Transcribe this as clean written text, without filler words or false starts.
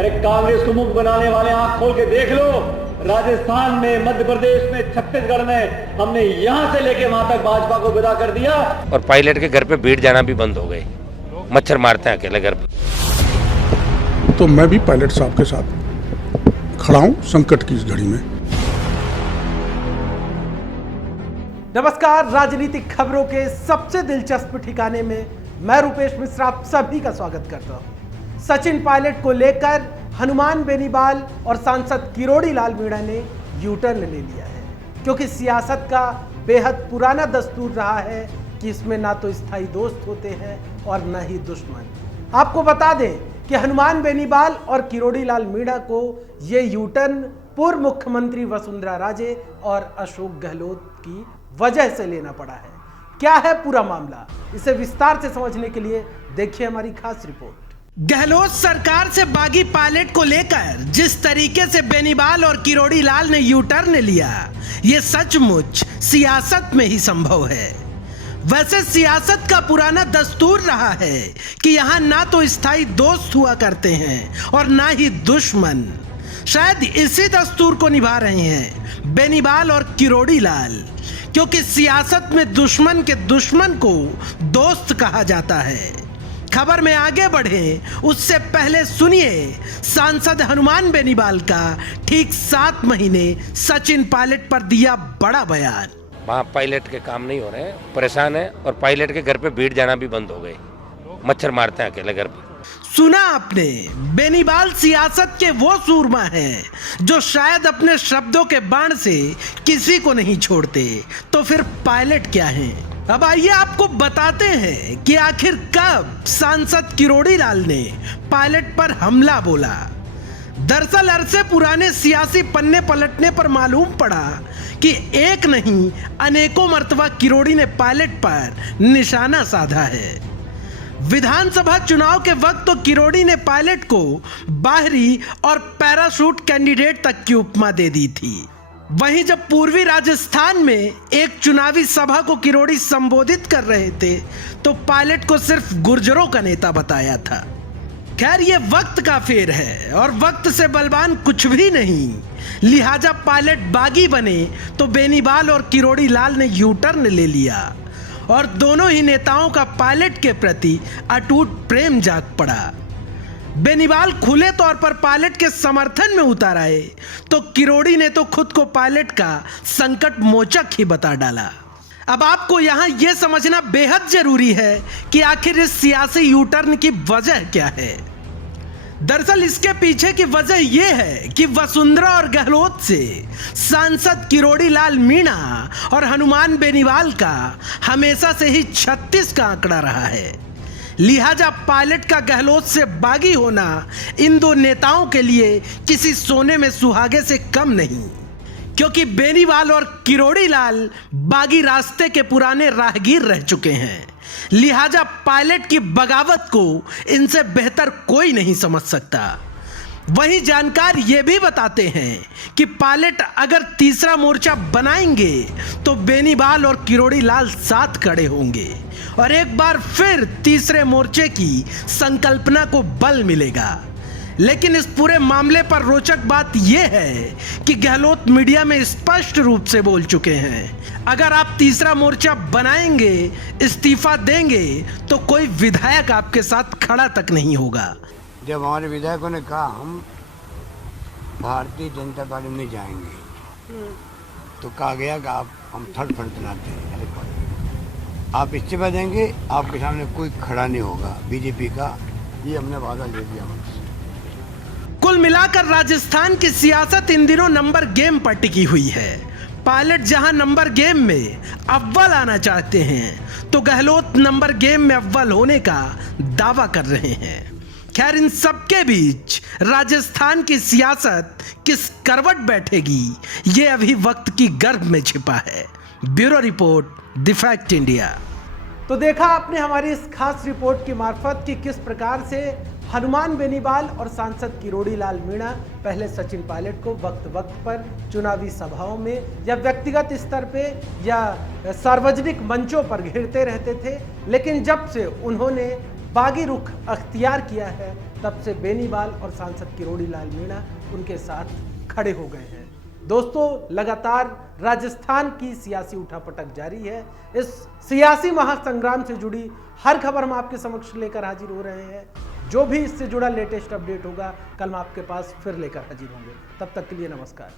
अरे कांग्रेस को मुख बनाने वाले आंख खोल के देख लो, राजस्थान में, मध्य प्रदेश में, छत्तीसगढ़ में हमने यहां से लेके वहां तक भाजपा को विदा कर दिया। और पायलट के घर पे भीड़ जाना भी बंद हो गई, मच्छर मारते हैं अकेले घर पे। तो मैं भी पायलट साहब के साथ खड़ा हूं संकट की इस घड़ी में। नमस्कार, राजनीतिक खबरों के सबसे दिलचस्प ठिकाने में मैं रूपेश मिश्रा आप सभी का स्वागत करता हूं। सचिन पायलट को लेकर हनुमान बेनीवाल और सांसद किरोड़ी लाल मीणा ने यू टर्न ले लिया है, क्योंकि सियासत का बेहद पुराना दस्तूर रहा है कि इसमें ना तो स्थायी दोस्त होते हैं और न ही दुश्मन। आपको बता दें कि हनुमान बेनीवाल और किरोड़ी लाल मीणा को ये यू टर्न पूर्व मुख्यमंत्री वसुंधरा राजे और अशोक गहलोत की वजह से लेना पड़ा है। क्या है पूरा मामला, इसे विस्तार से समझने के लिए देखिए हमारी खास रिपोर्ट। गहलोत सरकार से बागी पायलट को लेकर जिस तरीके से बेनीवाल और किरोड़ी लाल ने यू टर्न लिया, ये सचमुच सियासत में ही संभव है। वैसे सियासत का पुराना दस्तूर रहा है कि यहाँ ना तो स्थायी दोस्त हुआ करते हैं और ना ही दुश्मन। शायद इसी दस्तूर को निभा रहे हैं बेनीवाल और किरोड़ी लाल, क्योंकि सियासत में दुश्मन के दुश्मन को दोस्त कहा जाता है। खबर में आगे बढ़े उससे पहले सुनिए सांसद हनुमान बेनीवाल का ठीक 7 महीने सचिन पायलट पर दिया बड़ा बयान। वहाँ पायलट के काम नहीं हो रहे हैं, परेशान है, और पायलट के घर पे भीड़ जाना भी बंद हो गई, मच्छर मारते हैं अकेले घर पे। सुना आपने, बेनीवाल सियासत के वो सूरमा हैं जो शायद अपने शब्दों के बाण से किसी को नहीं छोड़ते, तो फिर पायलट क्या हैं? अब आइए आपको बताते हैं कि आखिर कब सांसद किरोड़ी लाल ने पायलट पर हमला बोला। दरअसल अरसे पुराने सियासी पन्ने पलटने पर मालूम पड़ा कि एक नहीं अनेकों मर्तबा किरोड़ी ने पायलट पर निशाना साधा है। विधानसभा चुनाव के वक्त तो किरोड़ी ने पायलट को बाहरी और पैराशूट कैंडिडेट तक की उपमा दे दी थी। वहीं जब पूर्वी राजस्थान में एक चुनावी सभा को किरोड़ी संबोधित कर रहे थे तो पायलट को सिर्फ गुर्जरों का नेता बताया था। खैर ये वक्त का फेर है और वक्त से बलवान कुछ भी नहीं, लिहाजा पायलट बागी बने तो बेनीवाल और किरोड़ी लाल ने यू टर्न ले लिया और दोनों ही नेताओं का पायलट के प्रति अटूट प्रेम जाग पड़ा। बेनीवाल खुले तौर पर पायलट के समर्थन में उतर आए तो किरोड़ी ने तो खुद को पायलट का संकट मोचक ही बता डाला। अब आपको यहां यह समझना बेहद जरूरी है कि आखिर इस सियासी यू टर्न की वजह क्या है। दरअसल इसके पीछे की वजह यह है कि वसुंधरा और गहलोत से सांसद किरोड़ी लाल मीणा और हनुमान बेनीवाल का हमेशा से ही 36 का आंकड़ा रहा है। लिहाजा पायलट का गहलोत से बागी होना इन दो नेताओं के लिए किसी सोने में सुहागे से कम नहीं, क्योंकि बेनीवाल और किरोड़ी लाल बागी रास्ते के पुराने राहगीर रह चुके हैं। लिहाजा पायलट की बगावत को इनसे बेहतर कोई नहीं समझ सकता। वहीं जानकार ये भी बताते हैं कि पायलट अगर तीसरा मोर्चा बनाएंगे तो बेनीवाल और किरोड़ी लाल साथ खड़े होंगे और एक बार फिर तीसरे मोर्चे की संकल्पना को बल मिलेगा। लेकिन इस पूरे मामले पर रोचक बात यह है कि गहलोत मीडिया में स्पष्ट रूप से बोल चुके हैं, अगर आप तीसरा मोर्चा बनाएंगे, इस्तीफा देंगे तो कोई विधायक आपके साथ खड़ा तक नहीं होगा। जब हमारे विधायकों ने कहा हम भारतीय जनता पार्टी में जाएंगे तो कहा गया कि आप हम थर्ड फ्रंट बनाते हैं, आप इस्तीफा देंगे, आपके सामने कोई खड़ा नहीं होगा बीजेपी का, ये हमने वादा ले दिया। कुल मिलाकर राजस्थान की सियासत इन दिनों नंबर गेम पर टिकी हुई है। पायलट जहां नंबर गेम में अव्वल आना चाहते हैं तो गहलोत नंबर गेम में अव्वल होने का दावा कर रहे हैं। खैर इन सबके बीच राजस्थान की सियासत किस करवट बैठेगी ये अभी वक्त की गर्भ में छिपा है। Bureau report, the fact India. तो देखा आपने हमारी इस खास रिपोर्ट की मार्फत कि किस प्रकार से हनुमान बेनीवाल और सांसद किरोड़ी लाल मीणा पहले सचिन पायलट को वक्त वक्त पर चुनावी सभाओं में या व्यक्तिगत स्तर पे या सार्वजनिक मंचों पर घेरते रहते थे, लेकिन जब से उन्होंने बागी रुख अख्तियार किया है, तब से बेनीवाल और सांसद किरोड़ी लाल मीणा उनके साथ खड़े हो गए हैं। दोस्तों, लगातार राजस्थान की सियासी उठापटक जारी है। इस सियासी महासंग्राम से जुड़ी हर खबर हम आपके समक्ष लेकर हाजिर हो रहे हैं। जो भी इससे जुड़ा लेटेस्ट अपडेट होगा, कल हम आपके पास फिर लेकर हाजिर होंगे। तब तक के लिए नमस्कार।